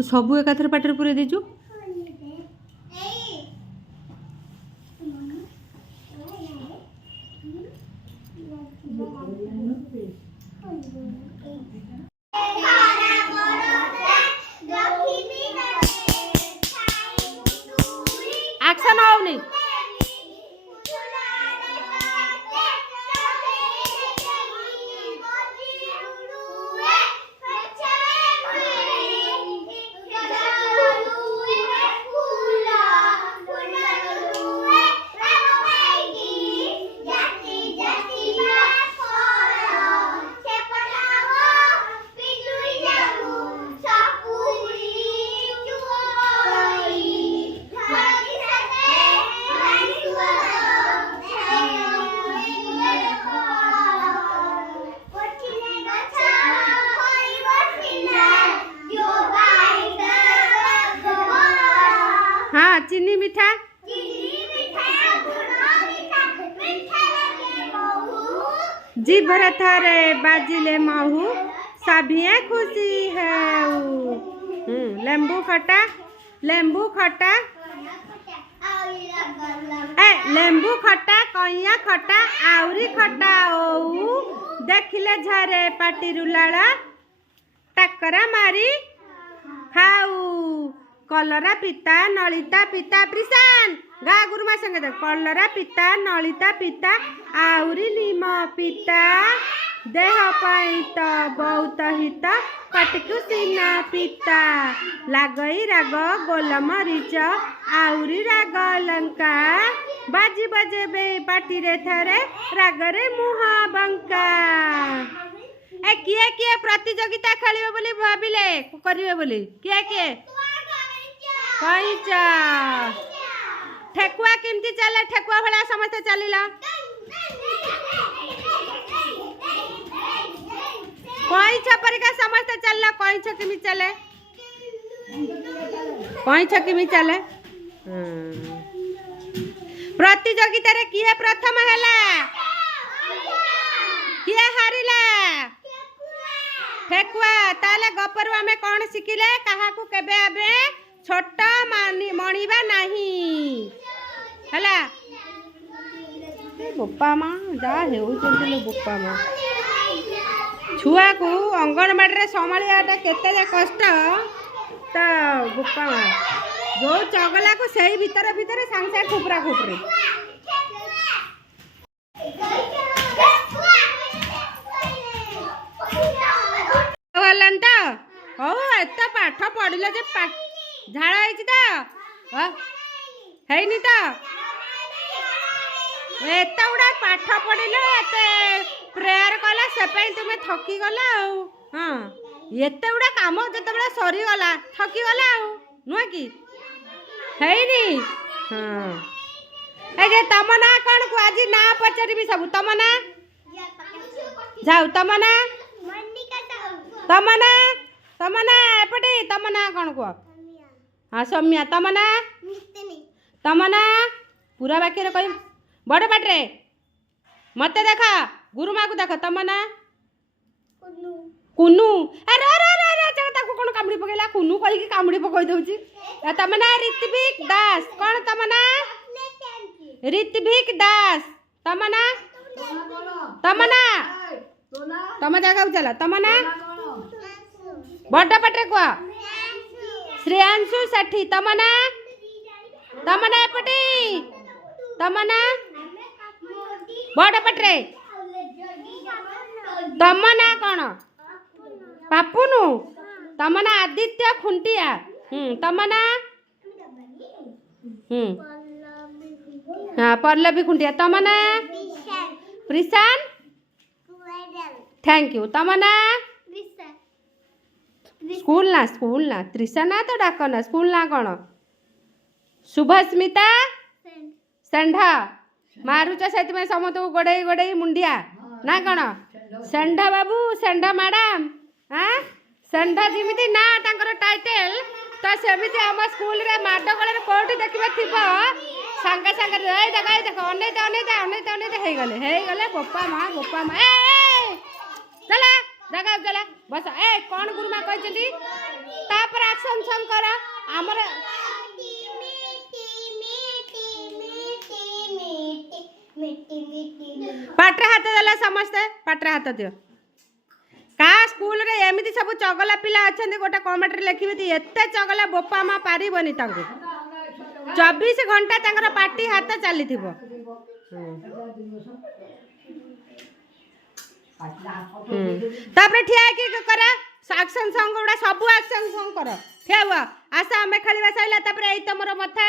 तू सबू एकाथर पाटर पूरे देजु एक्शन होनी हाँ चीनी मीठा जी भरा थारे बाजिले महू सभी खुशी है लेंबू खट्टा लेंबू खट्टा लेंबू खट्टा कइया खट्टा आउरी खट्टा ओ देखिले झरे पाटी रुलाड़ा टकरा मारी खाऊ कलरा पिता नलिता पिता प्रिसान गा गुरुमा संगे देख कलरा पिता नलिता पिता आउरी नीम पिता देह पाई तो बहुत हित कटकु सीना पिता लागई राग गोल मरीच आउरी राग लंका बाजी बजे बे पाटी रे थारे रागरे मुहा बंका ए किए किए प्रतियोगिता खेलिबे बोली भाबिले करिवे बोली किए किए कईचा ठेकुआ केमती चले ठेकुआ भला समस्त चलिला कईचा परिका समस्त चलला कईचा केमी चले कईचा केमी चले प्रतियोगिता रे किए प्रथम हैला किए हारिला ठेकुआ ताले गपरु हमें कौन शिखिले कहा को केबे आबे छोट मणिबा नहीं हला बोपा माँ जा हेउचंती बोपा माँ छुआ को अंगनवाड़ी रे संभालियाटा केते जे कष्ट तो बोपा माँ जो चगला को सही भीतर भीतर सांग सांग खुपरा खुपरे तो हो एत पाठ पढ़िल जे झाड़ है हैनी तो एत गुड़ा पाठ पढ़िल एत प्रेयर कला से तुम्हें थकी गला हाँ एत गुड़ा कम जो सरीगला थकी गला नुह कि हैनी हाँ ए तम ना कौन को आज ना पचारि सब तम ना जाऊ तम ना एपटे तम ना कौन कह हाँ सौम्या तम ना पूरा बाक्य रे कह बड़ पाटे मत देखा गुरुमा को देख तम ना कुनु अरे कौन कामुड़ी पकेला कुनु कही कामुड़ी पकई दउची तम ना ऋत्विक दास कौन तम ना ऋत्विक दास तम ना तम जगह चला तम ना बड़ पाटे कह श्रेयांशु साठी तम ना एपटे तम ना बड़ पटरे तम ना कौन पापुनु तम ना आदित्य खुंटिया तम ना हाँ पल्लवी खुंटिया तम ना प्रिशान थैंक यू तम ना स्कूल ना त्रिशा ना तो डाक ना स्कूल ना कौन शुभस्मिता षंढा मारुच से समस्त को गोड़े गोड़े मुंडिया ना कौन षंढा बाबू षंढा मैडम हाँ षंढा जमी ना टाइटल तो सेमती आम स्कूल रे माडगोल कौटी देखिए थी सांगे सांगे देख अनेते गले बोपा माँ चला जगह चला बस ए कौन गुरुमा कहते तापर एक्शन सॉन्ग कर हमर पाट्रे हाथ देला समस्ते पाट्रे हाथ दियो का स्कूल रे एमिति सब चगला पिला अछंती गोटे कमेंट रे लिखिबी एते चगला बोपा मा पारिबनी तांको 24 घंटा तांकर पार्टी हाथ चली थिबो तापर ठिया की करा एक्शन सॉन्ग गुडा सब एक्शन सॉन्ग कर ठिया हुआ आशा हमें खेलवा सइला तापर एई तमरो मथा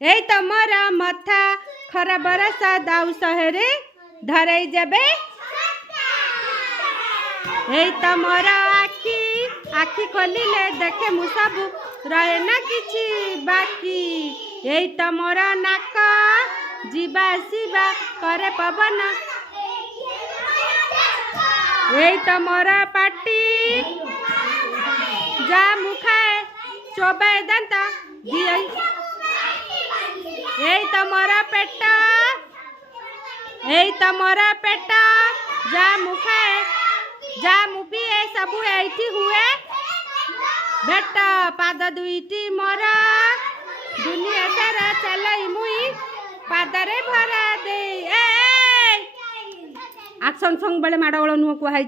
एई तमरा मथा खरा बरसा दाउ सहरे धरई जेबे एई तमरा आखी आखी खोलिले देखे मु सब रहे ना किछि बाकी एई तमरा नाका जीवा सिवा करे पवन एई तमरा पाटी जा मुखाए चोबे दंता दिए एई तमरा पेटा जा मुखाए जा मुपी ए सबु एठी हुए बेटा पाद दुईटी मोरा दुनिया सारा चलई मुई पादरे भरा दे ए एक्शन सॉन्ग बेले माडगोल नुह कुहाई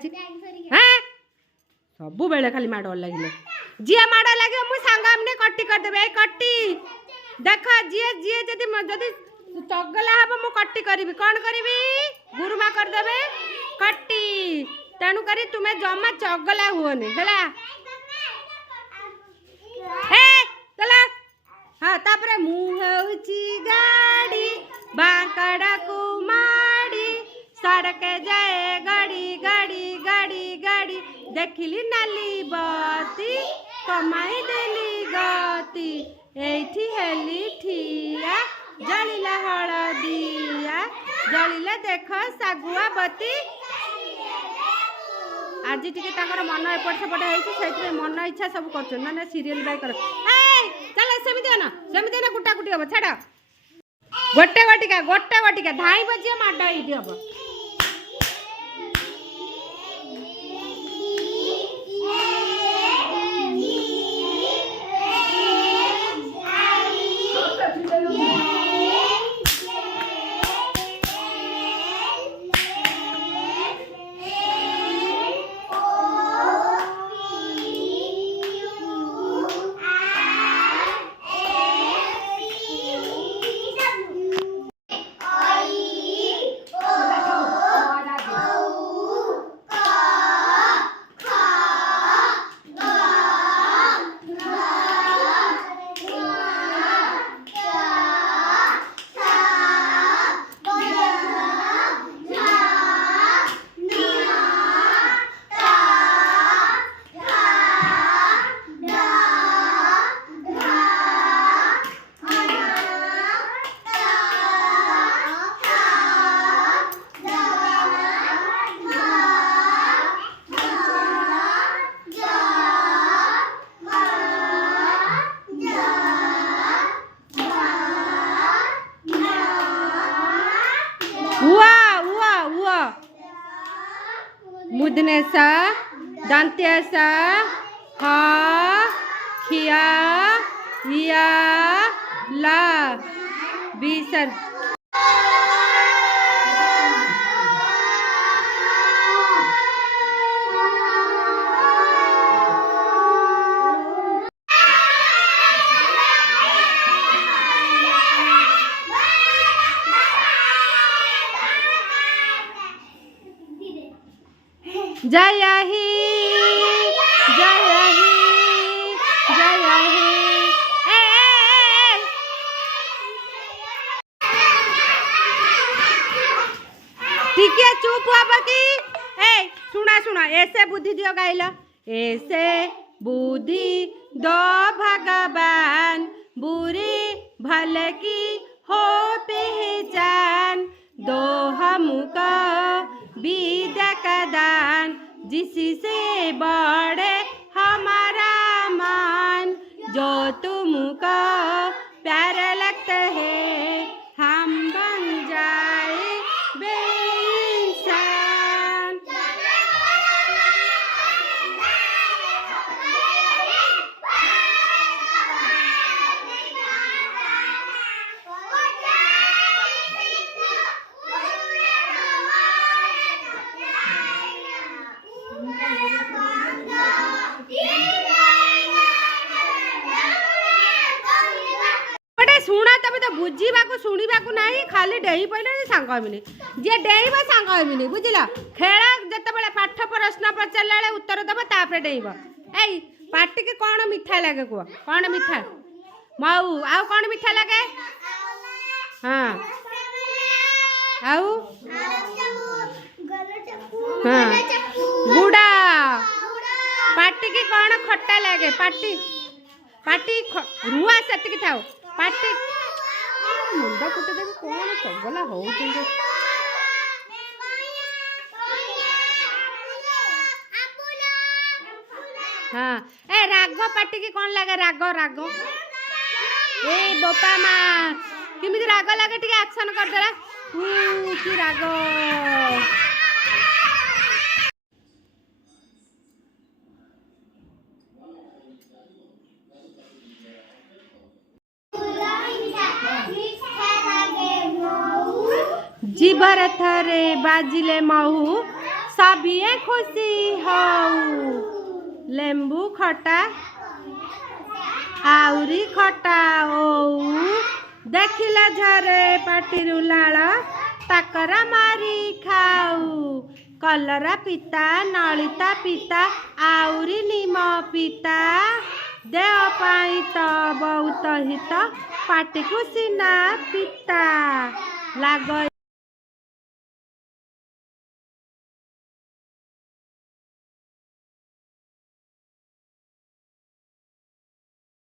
हाँ सबु बेले खाली माडगोल लगे जी माड़ लगे मुझे सांग हमने कट्टी करदेवे कट्टी देख जी जी जदि जदि चगला हम मु कट्टी करी कौन करी गुरुमा करदेवे कट्टी तेणु करी तुम्हें जमा चगला हुओनी है चला हाँ तापर मुझी गाड़ी बांकड़ा कुमाड़ी सड़क जाए गाड़ी गाड़ी गाड़ी गाड़ी देखिली नाली बती कमाई देली गती एठी हेली ठिया जलिला हलदिया जलिला देख सागुआ बती आज टिके ताकर मन एपट सेपट होती मन इच्छा सब कर ना सीरियल बाय कर चल सेमती ना कुटा कुटी हम छाड़ गोटे गटिका धाई बजे माड ये हम मुदने सा दांत्य सा हा खिया या ला बीसर जय ही जय ही जय ही टिके चुप हुआ कि सुना सुना ऐसे बुद्धि दियो गाइल ऐसे बुद्धि दो भगवान बुरी भले की हो पहचान दो हमका विद्या का दान जिससे बड़े हमारा मान जो तुमको प्यारा लगता है हम बन जाए बेइंसान शुणा को नहीं खाली डेई पड़े सांग हेमिनी जी डेब सांग हेमिनी बुझल खेल जिते पाठ प्रश्न पचारे उत्तर दब तापर डेब ए पार्टी के कौन मिठा लगे कह कौन मिठा मऊ आउ कौन मिठा लगे हाँ आउ हाँ गुड़ा पार्टी की कौन खट्टा लगे पार्टी पार्टी रुआ से थाओ पार्टी मुंडा कुटे देवी कौन चगला हो हाँ ए राग पार्टी की कौन लगे राग राग ए बोपा माँ किमी राग लगे टे एक्शन करदेला कि राग जीवर थरे बाजिले महू सबिए खुशी हऊ लेंबू खटा आउरी खटा ओऊ देखिले झरे पाटिरु लाल ताकरा मारी खाऊ कलरा पिता नलिता पिता आउरी निम पिता देह पाई तो बहुत हित पाटिकु सिना पिता लाग